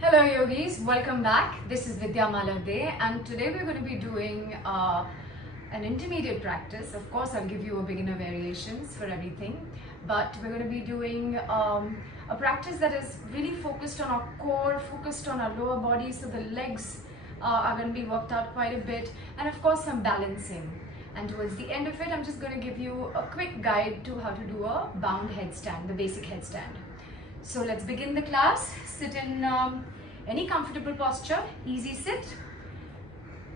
Hello yogis, welcome back. This is Vidya Malavde and today we're going to be doing an intermediate practice. Of course, I'll give you a beginner variations for everything, but we're going to be doing a practice that is really focused on our core, focused on our lower body, so the legs are going to be worked out quite a bit, and of course some balancing. And towards the end of it, I'm just going to give you a quick guide to how to do a bound headstand, the basic headstand. So let's begin the class. Sit in any comfortable posture, easy sit.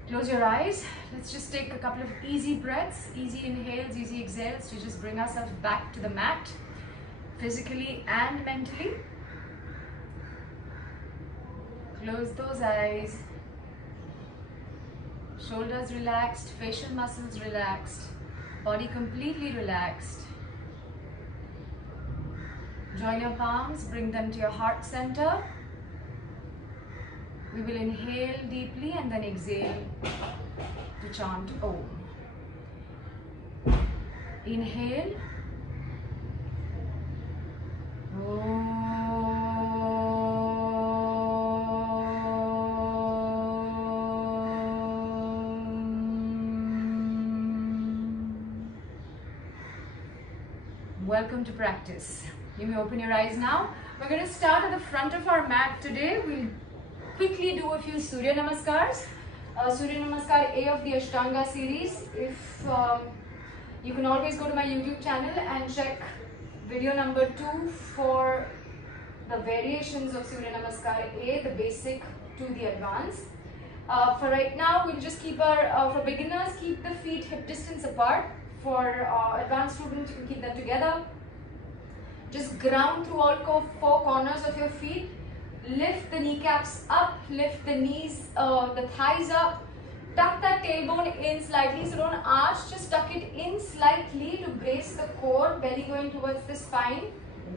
Close your eyes. Let's just take a couple of easy breaths, easy inhales, easy exhales to just bring ourselves back to the mat, physically and mentally. Close those eyes. Shoulders relaxed, facial muscles relaxed, body completely relaxed. Join your palms, bring them to your heart center. We will inhale deeply and then exhale to chant Om. Inhale. Om. Welcome to practice. You may open your eyes now. We're going to start at the front of our mat today. We'll quickly do a few Surya Namaskars. Surya Namaskar A of the Ashtanga series. If you can always go to my YouTube channel and check video number 2 for the variations of Surya Namaskar A, the basic to the advanced. For right now, we'll just keep our, for beginners, keep the feet hip distance apart. For advanced students, you can keep them together. Just ground through all 4 corners of your feet. Lift the kneecaps up, lift the knees, the thighs up. Tuck that tailbone in slightly, so don't arch, just tuck it in slightly to brace the core, belly going towards the spine.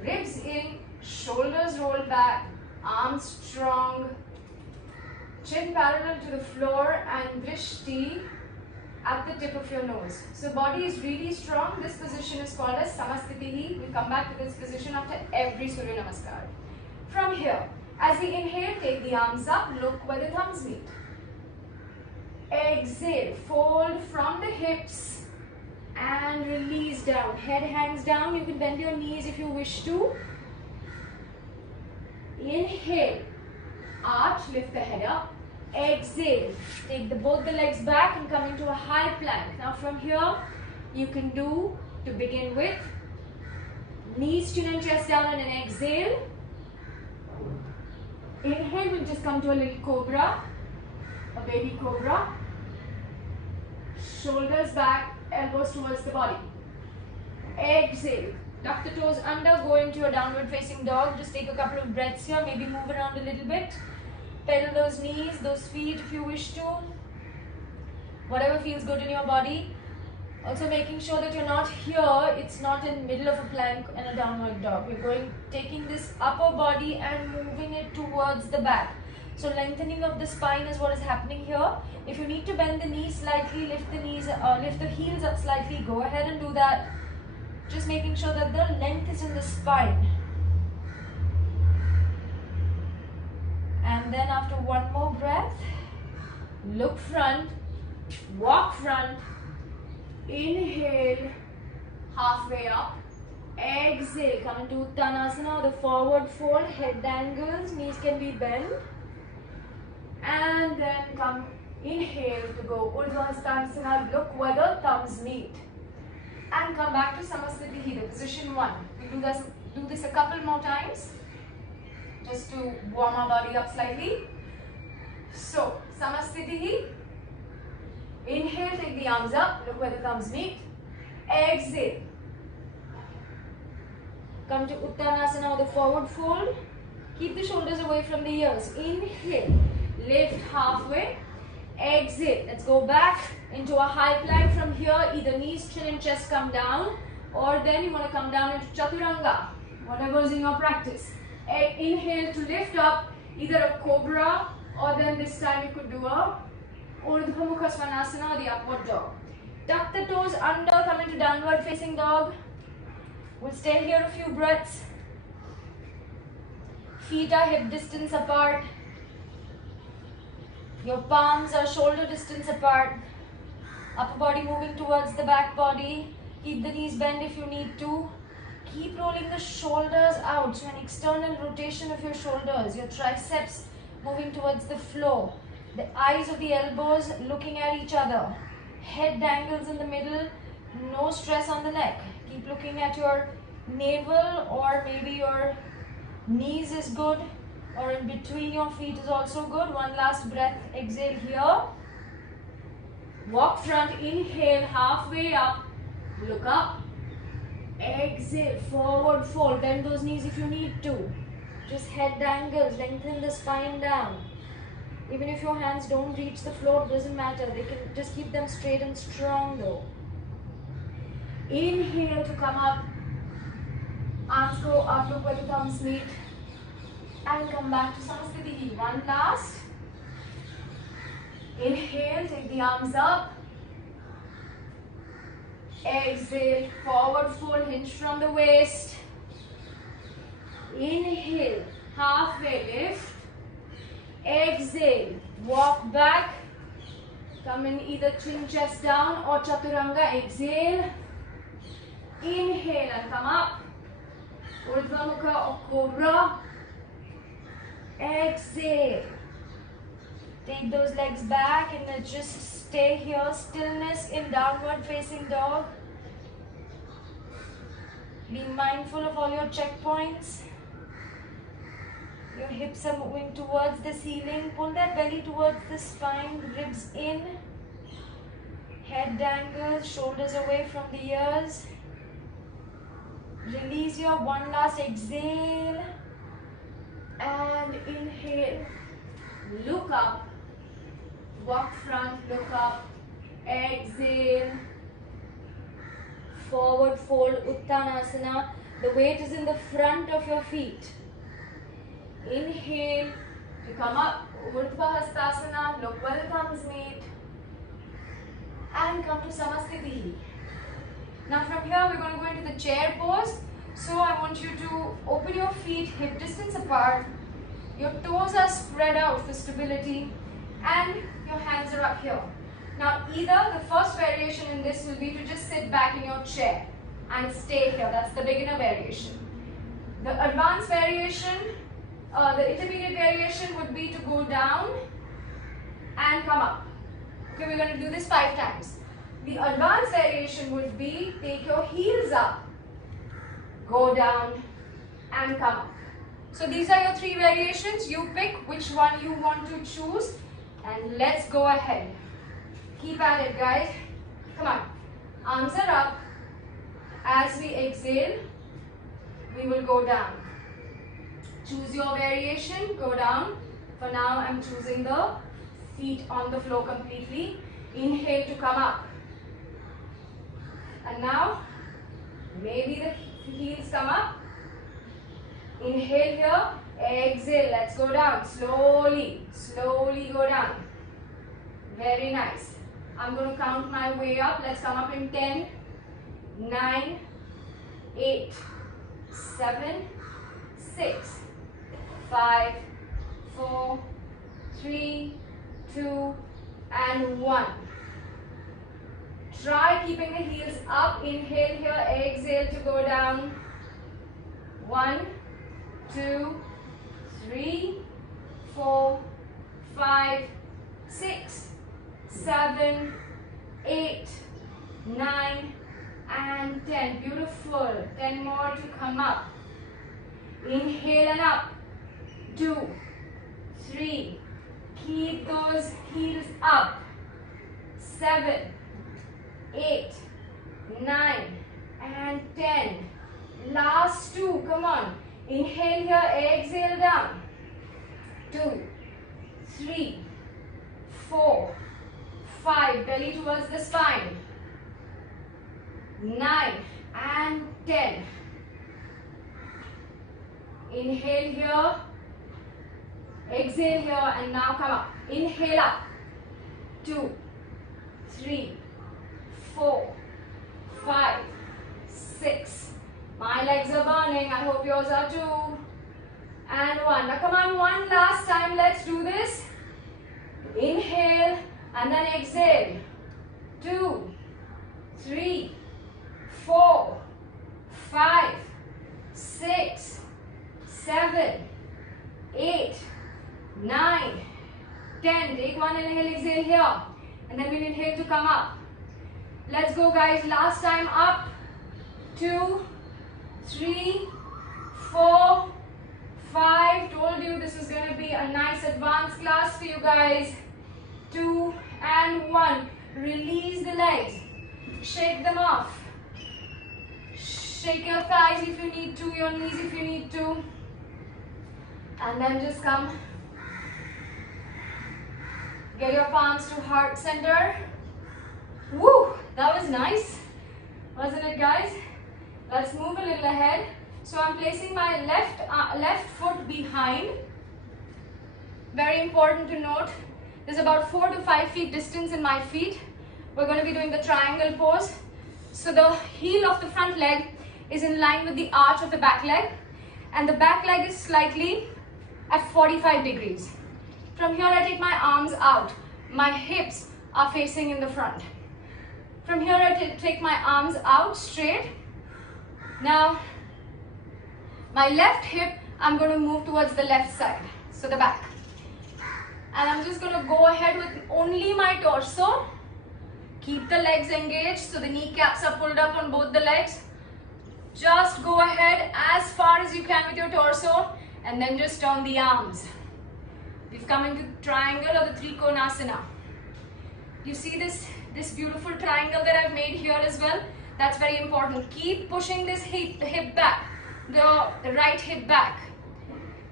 Ribs in, shoulders roll back, arms strong. Chin parallel to the floor and drishti at the tip of your nose. So body is really strong. This position is called as Samastitihi. We'll come back to this position after every Surya Namaskar. From here, as we inhale, take the arms up, look where the thumbs meet. Exhale, fold from the hips and release down. Head hangs down. You can bend your knees if you wish to. Inhale, arch, lift the head up. Exhale, take both the legs back and come into a high plank. Now from here, you can do, to begin with, knees, chin and chest down on an exhale. Inhale, we'll just come to a little cobra, a baby cobra. Shoulders back, elbows towards the body. Exhale, tuck the toes under, go into your downward facing dog. Just take a couple of breaths here, maybe move around a little bit. Pedal those knees, those feet if you wish to. Whatever feels good in your body. Also making sure that you're not here, it's not in middle of a plank and a downward dog. We're taking this upper body and moving it towards the back. So lengthening of the spine is what is happening here. If you need to bend the knees slightly, lift the heels up slightly, go ahead and do that. Just making sure that the length is in the spine. And then after one more breath, look front, walk front, inhale, halfway up, exhale, come into Uttanasana, the forward fold, head dangles, knees can be bent, and then come, inhale to go Urdhva Hastasana, look where the thumbs meet, and come back to Samastitihi, the position 1. We'll do this a couple more times, just to warm our body up slightly. So, Samastitihi. Inhale, take the arms up, look where the thumbs meet. Exhale. Come to Uttanasana or the forward fold. Keep the shoulders away from the ears. Inhale, lift halfway. Exhale. Let's go back into a high plank from here. Either knees, chin and chest come down, or then you want to come down into Chaturanga, whatever is in your practice. Inhale to lift up, either a cobra, or then this time you could do a Urdhva Mukha Svanasana or the upward dog. Tuck the toes under, come into downward facing dog. We'll stay here a few breaths. Feet are hip distance apart. Your palms are shoulder distance apart. Upper body moving towards the back body. Keep the knees bent if you need to. Keep rolling the shoulders out. So an external rotation of your shoulders. Your triceps moving towards the floor. The eyes of the elbows looking at each other. Head dangles in the middle. No stress on the neck. Keep looking at your navel, or maybe your knees is good, or in between your feet is also good. One last breath. Exhale here. Walk front. Inhale, halfway up. Look up. Exhale, forward fold. Bend those knees if you need to. Just head dangles. Lengthen the spine down. Even if your hands don't reach the floor, it doesn't matter. They can just keep them straight and strong though. Inhale to come up. Arms go up, look where the thumbs meet. And come back to Samasthiti. One last. Inhale, take the arms up. Exhale, forward fold, hinge from the waist. Inhale, halfway lift. Exhale, walk back. Come in either chin, chest down or chaturanga. Exhale. Inhale and come up. Urdhva Mukha or cobra. Exhale. Take those legs back and then just stay here. Stillness in downward facing dog. Be mindful of all your checkpoints. Your hips are moving towards the ceiling. Pull that belly towards the spine. Ribs in. Head dangles. Shoulders away from the ears. Release your one last exhale. And inhale. Look up. Walk front. Look up. Exhale. Forward fold. Uttanasana. The weight is in the front of your feet. Inhale to come up. Urdhva Hastasana. Look where the thumbs meet. And come to Samasthiti. Now from here we're going to go into the chair pose. So I want you to open your feet hip distance apart. Your toes are spread out for stability. And your hands are up here. Now either the first variation in this will be to just sit back in your chair and stay here. That's the beginner variation. The advanced variation, the intermediate variation would be to go down and come up. Okay, we're going to do this 5 times. The advanced variation would be take your heels up, go down and come up. So these are your 3 variations. You pick which one you want to choose and let's go ahead. Keep at it, guys. Come on. Arms are up. As we exhale, we will go down. Choose your variation, go down. For now, I'm choosing the feet on the floor completely. Inhale to come up. And now, maybe the heels come up. Inhale here, exhale, let's go down. Slowly, slowly go down. Very nice. I'm going to count my way up. Let's come up in 10, 9, 8, 7, 6, 5, 4, 3, 2, and 1. Try keeping the heels up. Inhale here, exhale to go down. 1, 2, 3, 4, 5, 6, 7, 8, 9, and 10. Beautiful. 10 more to come up. Inhale and up. 2, 3. Keep those heels up. 7, 8, 9, and 10. Last 2. Come on. Inhale here, exhale down. 2, 3, 4, 5. Belly towards the spine. 9 and 10. Inhale here, exhale here, and now come up. Inhale up. 2, 3, 4, 5, 6. My legs are burning. I hope yours are too. and 1. Now come on, one last time, let's do this. Inhale and then exhale. 2, 3, 4, 5, 6, 7, 8, 9, 10. Take one inhale, exhale here. And then we'll inhale to come up. Let's go, guys. Last time up. 2, 3, 4, 5. Told you this is going to be a nice advanced class for you guys. 2 and 1. Release the legs. Shake them off. Shake your thighs if you need to, your knees if you need to. And then just come. Get your palms to heart center. Woo! That was nice. Wasn't it, guys? Let's move a little ahead. So I'm placing my left foot behind. Very important to note. There's about 4 to 5 feet distance in my feet. We're going to be doing the triangle pose. So the heel of the front leg is in line with the arch of the back leg. And the back leg is slightly at 45 degrees. From here I take my arms out. My hips are facing in the front. From here I take my arms out straight. Now my left hip I'm going to move towards the left side. So the back. And I'm just going to go ahead with only my torso. Keep the legs engaged so the kneecaps are pulled up on both the legs. Just go ahead as far as you can with your torso and then just turn the arms. We've come into triangle or the Trikonasana. You see this beautiful triangle that I've made here as well? That's very important. Keep pushing this hip back, the right hip back.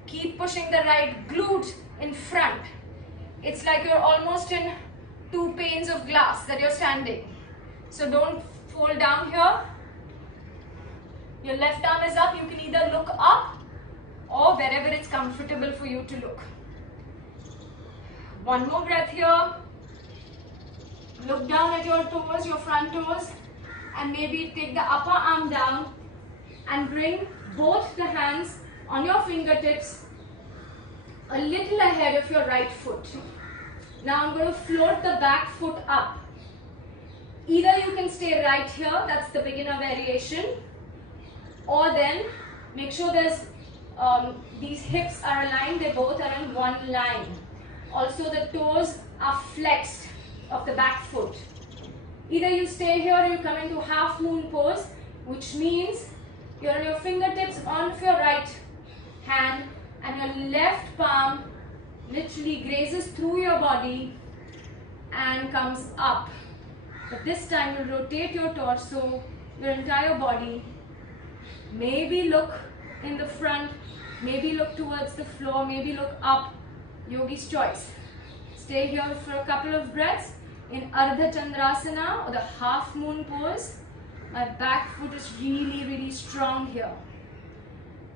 Keep pushing the right glute in front. It's like you're almost in 2 panes of glass that you're standing. So don't fold down here. Your left arm is up. You can either look up or wherever it's comfortable for you to look. One more breath here. Look down at your toes, your front toes, and maybe take the upper arm down and bring both the hands on your fingertips a little ahead of your right foot. Now I'm going to float the back foot up. Either you can stay right here, that's the beginner variation, or then make sure there's these hips are aligned, they both are in one line. Also the toes are flexed of the back foot. Either you stay here or you come into half moon pose, which means you're on your fingertips on your right hand and your left palm literally grazes through your body and comes up. But this time you'll rotate your torso, your entire body. Maybe look in the front, maybe look towards the floor, maybe look up. Yogi's choice. Stay here for a couple of breaths in Ardha Chandrasana or the half moon pose. My back foot is really strong here.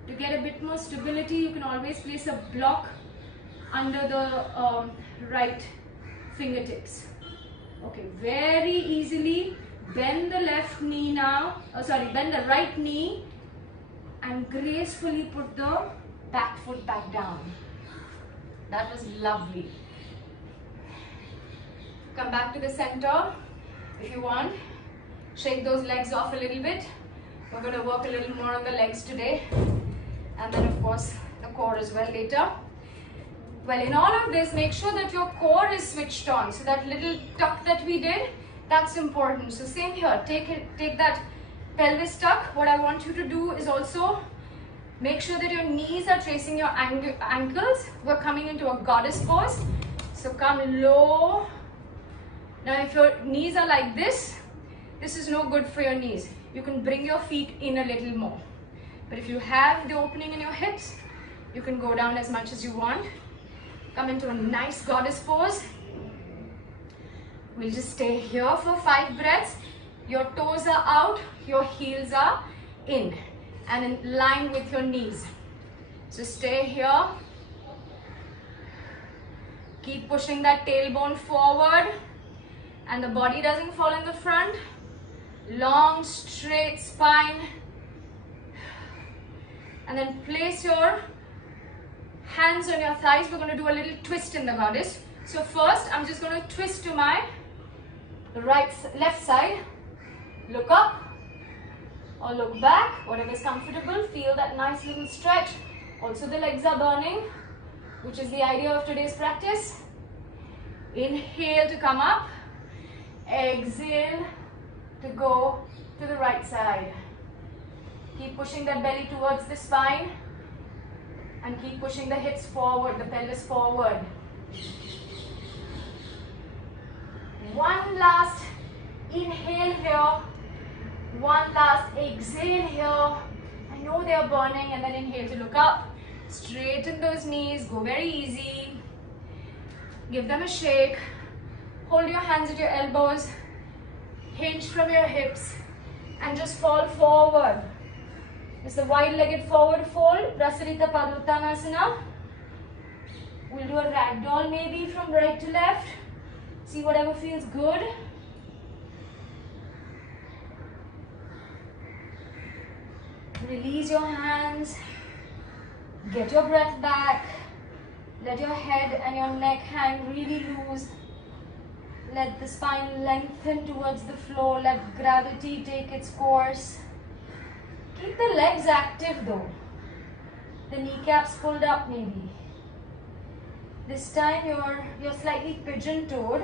To get a bit more stability, you can always place a block under the right fingertips. Okay, very easily bend the left knee now, bend the right knee and gracefully put the back foot back down. That was lovely. Come back to the center if you want. Shake those legs off a little bit. We're going to work a little more on the legs today. And then of course the core as well later. Well, in all of this, make sure that your core is switched on. So that little tuck that we did, that's important. So same here, take that pelvis tuck. What I want you to do is also make sure that your knees are tracing your ankles. We're coming into a goddess pose. So come low. Now if your knees are like this is no good for your knees. You can bring your feet in a little more. But if you have the opening in your hips, you can go down as much as you want. Come into a nice goddess pose. We'll just stay here for 5 breaths. Your toes are out, your heels are in and in line with your knees. So stay here. Keep pushing that tailbone forward and the body doesn't fall in the front. Long straight spine. And then place your hands on your thighs. We're going to do a little twist in the goddess. So first, I'm just going to twist to my left side. Look up or look back, whatever is comfortable. Feel that nice little stretch. Also, the legs are burning, which is the idea of today's practice. Inhale to come up. Exhale to go to the right side. Keep pushing that belly towards the spine and keep pushing the hips forward, the pelvis forward. One last inhale here. One last exhale here. I know they are burning, and then inhale to look up. Straighten those knees. Go very easy. Give them a shake. Hold your hands at your elbows. Hinge from your hips. And just fall forward. It's the wide-legged forward fold. Prasarita Padottanasana. We'll do a ragdoll maybe from right to left. See whatever feels good. Release your hands. Get your breath back. Let your head and your neck hang really loose. Let the spine lengthen towards the floor. Let gravity take its course. Keep the legs active though. The kneecaps pulled up maybe. This time you're slightly pigeon-toed.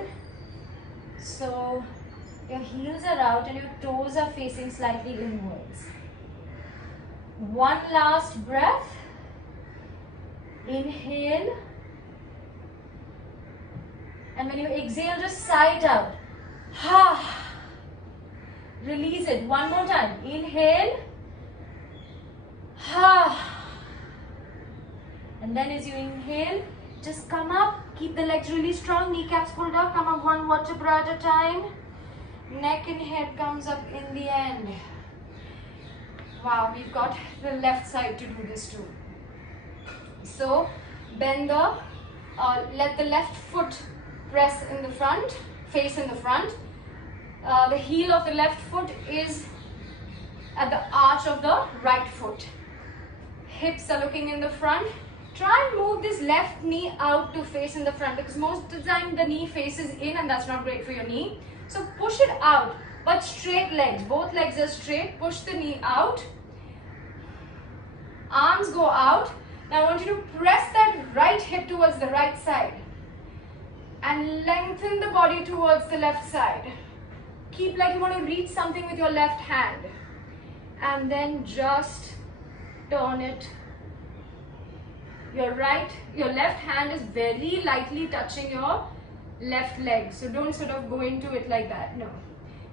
So your heels are out and your toes are facing slightly inwards. One last breath. Inhale. And when you exhale, just sigh it out. Ha. Release it. One more time. Inhale. Ha. And then as you inhale, just come up. Keep the legs really strong. Kneecaps pulled up. Come up one vertebra at a time. Neck and head comes up in the end. Wow, we've got the left side to do this too. So bend let the left foot press in the front, face in the front. The heel of the left foot is at the arch of the right foot. Hips are looking in the front. Try and move this left knee out to face in the front, because most of the time the knee faces in and that's not great for your knee. So push it out, but straight legs. Both legs are straight. Push the knee out. Arms go out. Now I want you to press that right hip towards the right side and lengthen the body towards the left side. Keep like you want to reach something with your left hand, and then just turn it. Your left hand is very lightly touching your left leg, so don't sort of go into it like that. No,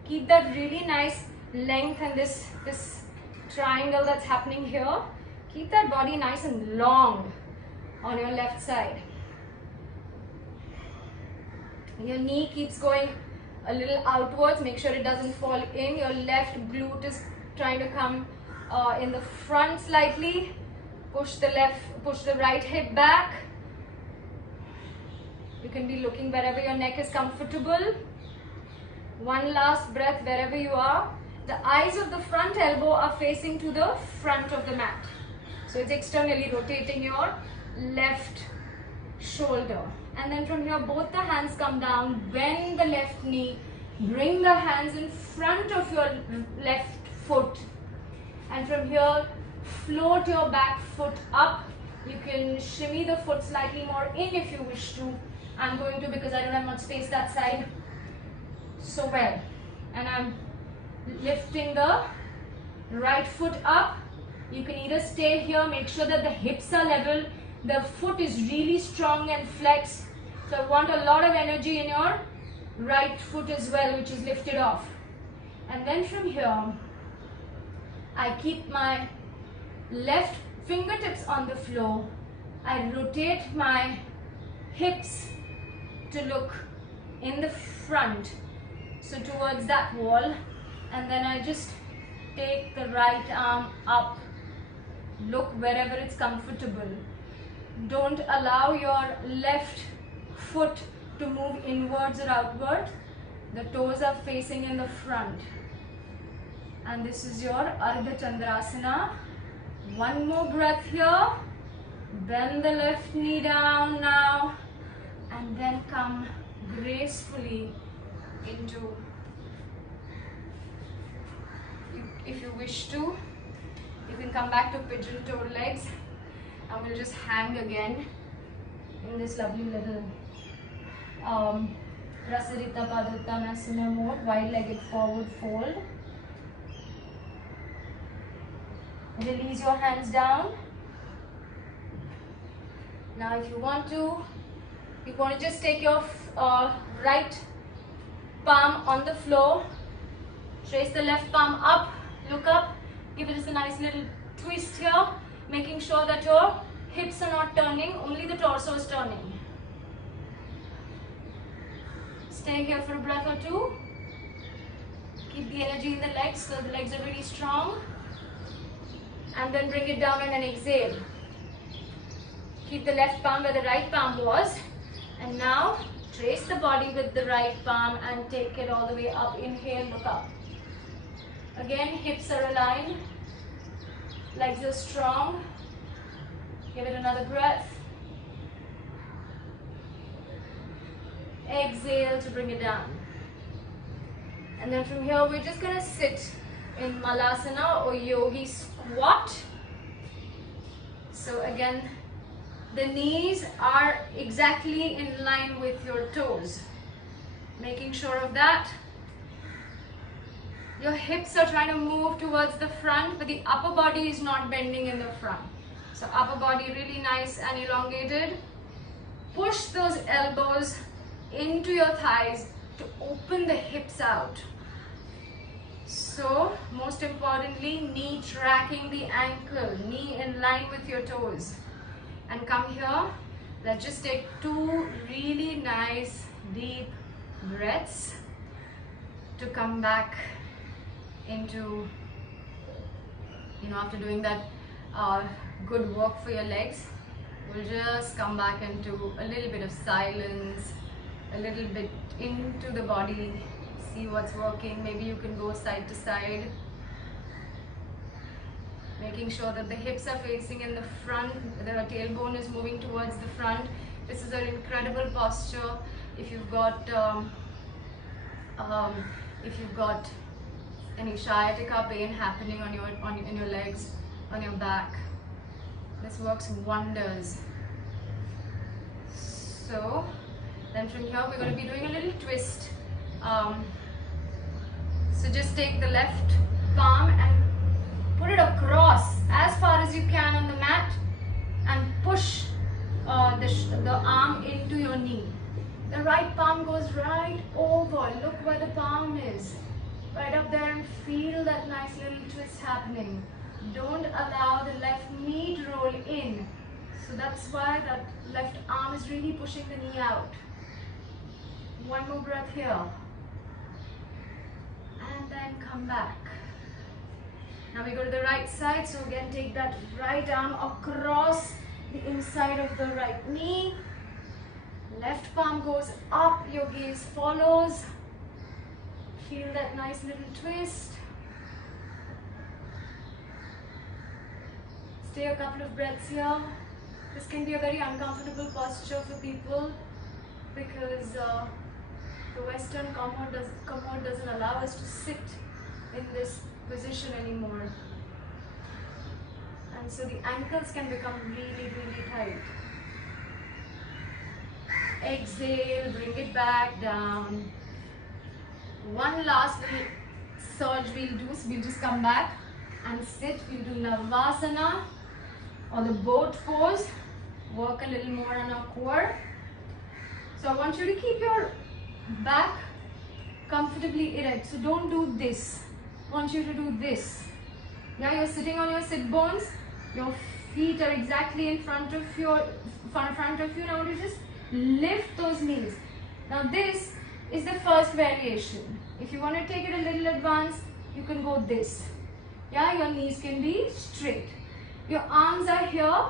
keep that really nice length and this triangle that's happening here. Keep that body nice and long on your left side. Your knee keeps going a little outwards. Make sure it doesn't fall in. Your left glute is trying to come in the front slightly. Push the right hip back. You can be looking wherever your neck is comfortable. One last breath wherever you are. The eyes of the front elbow are facing to the front of the mat. So it's externally rotating your left shoulder. And then from here, both the hands come down. Bend the left knee. Bring the hands in front of your left foot. And from here, float your back foot up. You can shimmy the foot slightly more in if you wish to. I'm going to because I don't have much space that side. So well. And I'm lifting the right foot up. You can either stay here, make sure that the hips are level, the foot is really strong and flexed. So I want a lot of energy in your right foot as well, which is lifted off. And then from here, I keep my left fingertips on the floor. I rotate my hips to look in the front, so towards that wall. And then I just take the right arm up. Look wherever it's comfortable. Don't allow your left foot to move inwards or outward. The toes are facing in the front. And this is your Ardha Chandrasana. One more breath here. Bend the left knee down now, and then come gracefully into, if you wish to, you can come back to pigeon toe legs, and we'll just hang again in this lovely little Prasarita Padottanasana mode, wide-legged forward fold. Release your hands down. Now if you want to just take your right palm on the floor, trace the left palm up, look up, give it a nice little twist here, making sure that your hips are not turning, only the torso is turning. Stay here for a breath or two. Keep the energy in the legs so the legs are really strong. And then bring it down and then exhale. Keep the left palm where the right palm was. And now trace the body with the right palm and take it all the way up. Inhale, look up. Again, hips are aligned. Legs are strong. Give it another breath. Exhale to bring it down. And then from here, we're just going to sit in Malasana or Yogi Squat. So again, the knees are exactly in line with your toes. Making sure of that. Your hips are trying to move towards the front, but the upper body is not bending in the front. So upper body really nice and elongated. Push those elbows into your thighs to open the hips out. So most importantly, knee tracking the ankle, knee in line with your toes. And come here, let's just take 2 really nice deep breaths to come back into, after doing that good work for your legs, we'll just come back into a little bit of silence, a little bit into the body, see what's working. Maybe you can go side to side, making sure that the hips are facing in the front, the tailbone is moving towards the front. This is an incredible posture if you've got any sciatica pain happening in your legs, on your back. This works wonders. So then from here we're going to be doing a little twist. So just take the left palm and put it across as far as you can on the mat and push the arm into your knee. The right palm goes right over. Look where the palm is. Right up there, and feel that nice little twist happening. Don't allow the left knee to roll in. So that's why that left arm is really pushing the knee out. One more breath here. And then come back. Now we go to the right side. So again, take that right arm across the inside of the right knee. Left palm goes up, your gaze follows. Feel that nice little twist. Stay a couple of breaths here. This can be a very uncomfortable posture for people because the Western commode doesn't allow us to sit in this position anymore. And so the ankles can become really, really tight. Exhale, bring it back down. One last little surge we'll do. So we'll just come back and sit. We'll do Navasana or the boat pose. Work a little more on our core. So I want you to keep your back comfortably erect. So don't do this. I want you to do this. Now you're sitting on your sit bones. Your feet are exactly in front of you. Now you just lift those knees. Now this is the first variation. If you want to take it a little advanced, you can go this. Yeah, your knees can be straight. Your arms are here.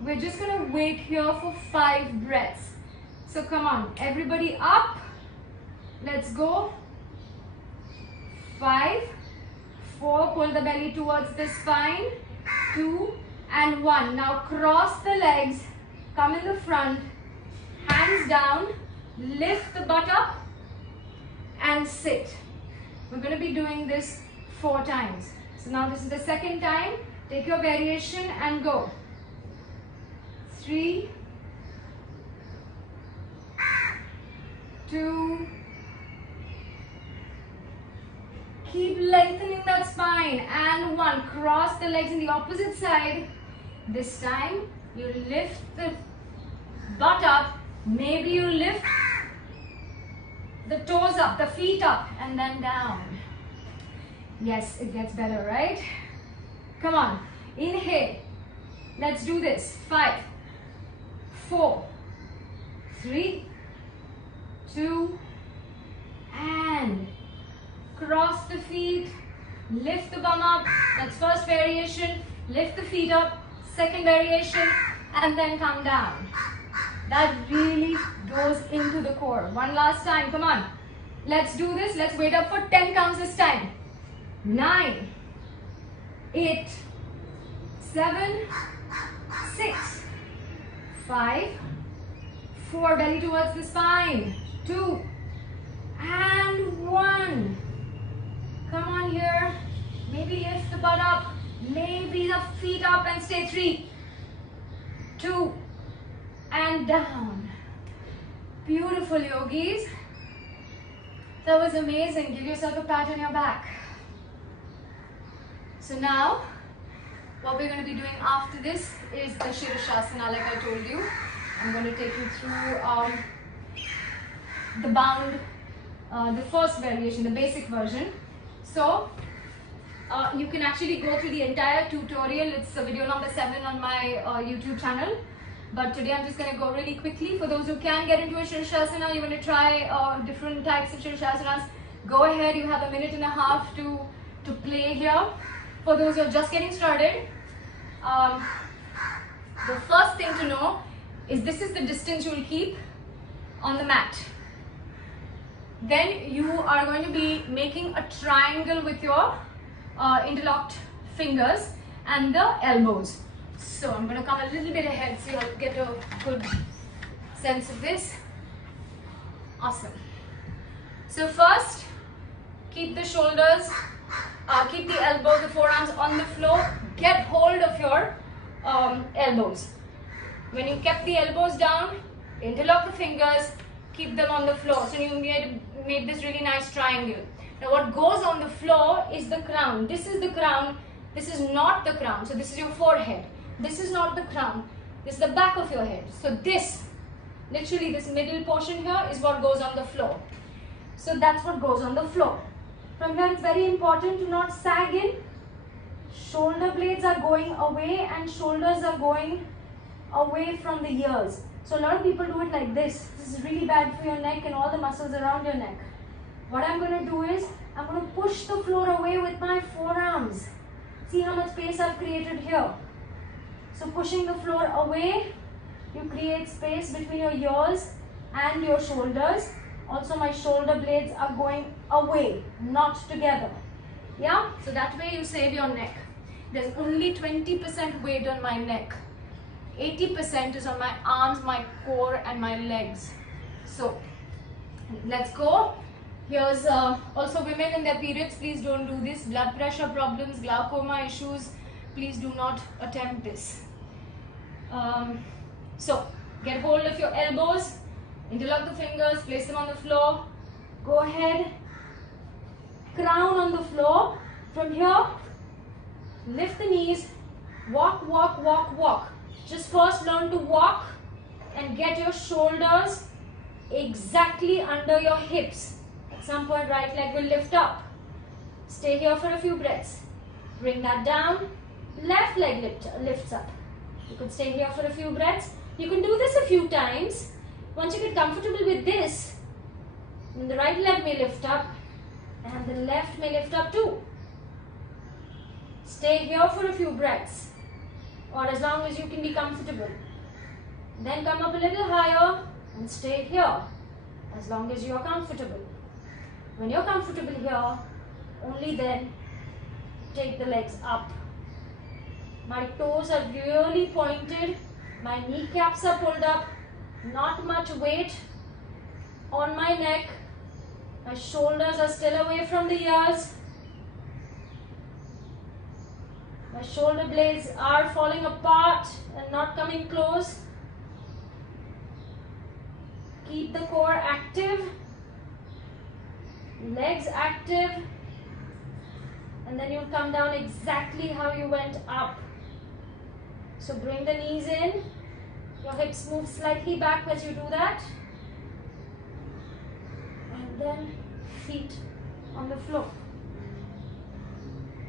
We're just going to wait here for 5 breaths. So come on, everybody up. Let's go. 5, 4, pull the belly towards the spine. 2, and 1. Now cross the legs, come in the front, hands down, lift the butt up and sit. We're going to be doing this 4 times. So now this is the second time. Take your variation and go. 3, 2, keep lengthening that spine, and 1. Cross the legs in the opposite side. This time you lift the butt up, maybe you lift the toes up, the feet up, and then down. Yes, it gets better, right? Come on, inhale. Let's do this. 5, 4, 3, 2, and cross the feet, lift the bum up. That's first variation. Lift the feet up. Second variation, and then come down. That really goes into the core. One last time, come on. Let's do this. Let's wait up for 10 counts this time. 9, 8, 7, 6, 5, 4, belly towards the spine, 2, and 1. Come on here. Maybe lift the butt up. Maybe the feet up and stay. 3, 2, and down. Beautiful, yogis. That was amazing. Give yourself a pat on your back. So now, what we're going to be doing after this is the Shirshasana, like I told you. I'm going to take you through the bound, the first variation, the basic version. So, you can actually go through the entire tutorial. It's video number 7 on my YouTube channel. But today I'm just going to go really quickly. For those who can get into a Shirshasana, you want to try different types of Shirshasanas, go ahead. You have a minute and a half to play here. For those who are just getting started, the first thing to know is this is the distance you will keep on the mat. Then you are going to be making a triangle with your interlocked fingers and the elbows. So I'm going to come a little bit ahead so you'll get a good sense of this. Awesome. So first, keep the shoulders, keep the elbow, the forearms on the floor. Get hold of your elbows. When you kept the elbows down, interlock the fingers, keep them on the floor. So you made this really nice triangle. Now what goes on the floor is the crown. This is the crown. This is not the crown. So this is your forehead. This is not the crown. This is the back of your head. So this, literally this middle portion here is what goes on the floor. So that's what goes on the floor. From here it's very important to not sag in. Shoulder blades are going away and shoulders are going away from the ears. So a lot of people do it like this. This is really bad for your neck and all the muscles around your neck. What I'm going to do is, I'm going to push the floor away with my forearms. See how much space I've created here. So pushing the floor away, you create space between your ears and your shoulders. Also my shoulder blades are going away, not together. Yeah? So that way you save your neck. There's only 20% weight on my neck. 80% is on my arms, my core and my legs. So let's go. Here's also women in their periods, please don't do this. Blood pressure problems, glaucoma issues, please do not attempt this. So get hold of your elbows, interlock the fingers, place them on the floor. Go ahead, crown on the floor. From here, lift the knees, walk, walk, walk, walk. Just first learn to walk and get your shoulders exactly under your hips. At some point, right leg will lift up. Stay here for a few breaths. Bring that down. Left leg lifts up. You could stay here for a few breaths. You can do this a few times. Once you get comfortable with this, then the right leg may lift up and the left may lift up too. Stay here for a few breaths, or as long as you can be comfortable. Then come up a little higher and stay here as long as you are comfortable. When you're comfortable here, only then take the legs up. My toes are really pointed. My kneecaps are pulled up. Not much weight on my neck. My shoulders are still away from the ears. My shoulder blades are falling apart and not coming close. Keep the core active. Legs active. And then you'll come down exactly how you went up. So bring the knees in. Your hips move slightly back as you do that. And then feet on the floor.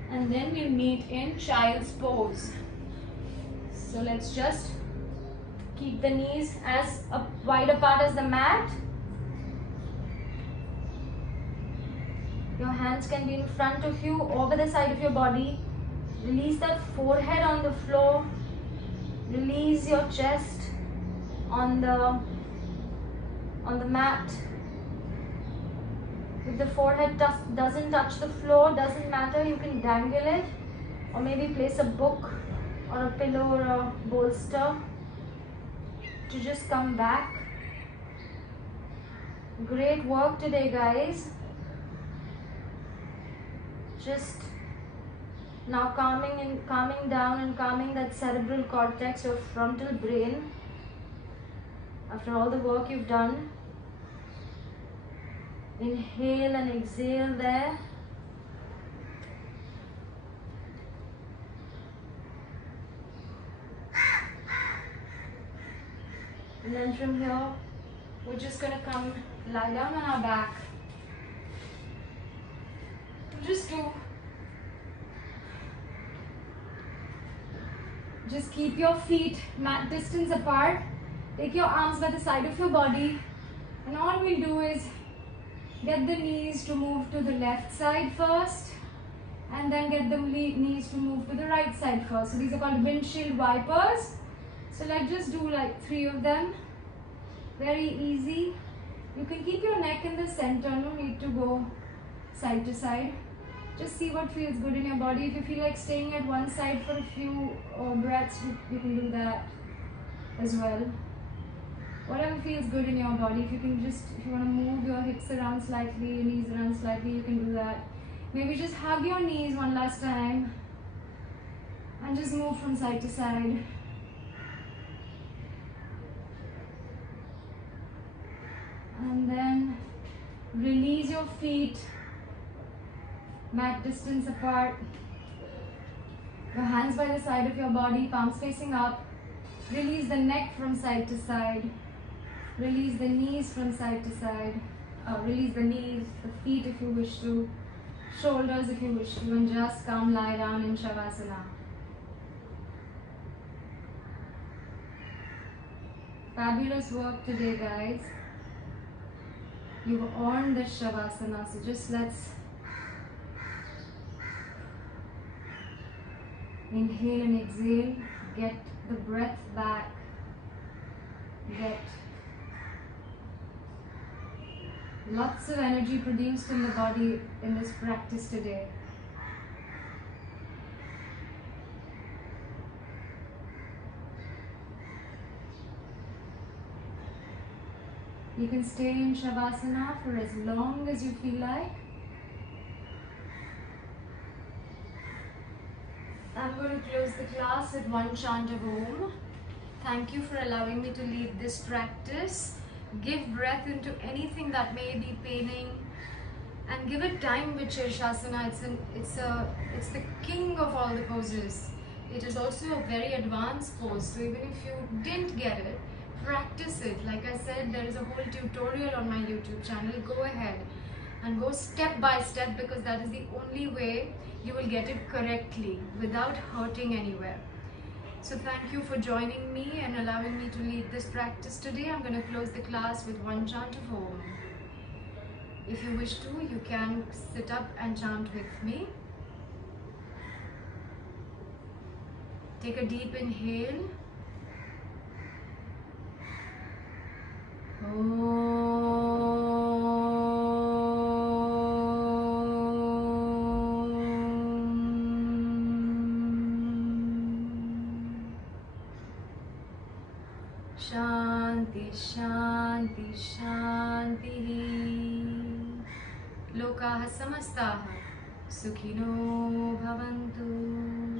And then we meet in child's pose. So let's just keep the knees as wide apart as the mat. Your hands can be in front of you, over the side of your body. Release that forehead on the floor. Release your chest on the mat. If the forehead doesn't touch the floor, doesn't matter, you can dangle it or maybe place a book or a pillow or a bolster to just come back. Great work today, guys. Just now calming down and calming that cerebral cortex, your frontal brain. After all the work you've done, inhale and exhale there. And then from here, we're just going to come lie down on our back. Just keep your feet mat distance apart. Take your arms by the side of your body. And all we'll do is get the knees to move to the left side first. And then get the knees to move to the right side first. So these are called windshield wipers. So let's just do like 3 of them. Very easy. You can keep your neck in the center. No need to go side to side. Just see what feels good in your body. If you feel like staying at one side for a few breaths, you can do that as well. Whatever feels good in your body. If you want to move your hips around slightly, your knees around slightly, you can do that. Maybe just hug your knees one last time and just move from side to side. And then release your feet mat distance apart. Your hands by the side of your body, palms facing up. Release the neck from side to side. Release the knees from side to side. Release the knees, the feet if you wish to, shoulders if you wish to, and just come lie down in Shavasana. Fabulous work today, guys. You've earned the Shavasana, so just let's inhale and exhale, get the breath back, get lots of energy produced in the body in this practice today. You can stay in Shavasana for as long as you feel like. I'm going to close the class with one chant of Om. Thank you for allowing me to lead this practice. Give breath into anything that may be paining and give it time with Shirshasana. It's the king of all the poses. It is also a very advanced pose, so even if you didn't get it, practice it. Like I said, there is a whole tutorial on my YouTube channel. Go ahead and go step by step, because that is the only way you will get it correctly without hurting anywhere. So thank you for joining me and allowing me to lead this practice today. I'm going to close the class with one chant of Om. If you wish to, you can sit up and chant with me. Take a deep inhale. Shanti, Shanti, Shanti. Lokaha samastaha sukhino bhavantu.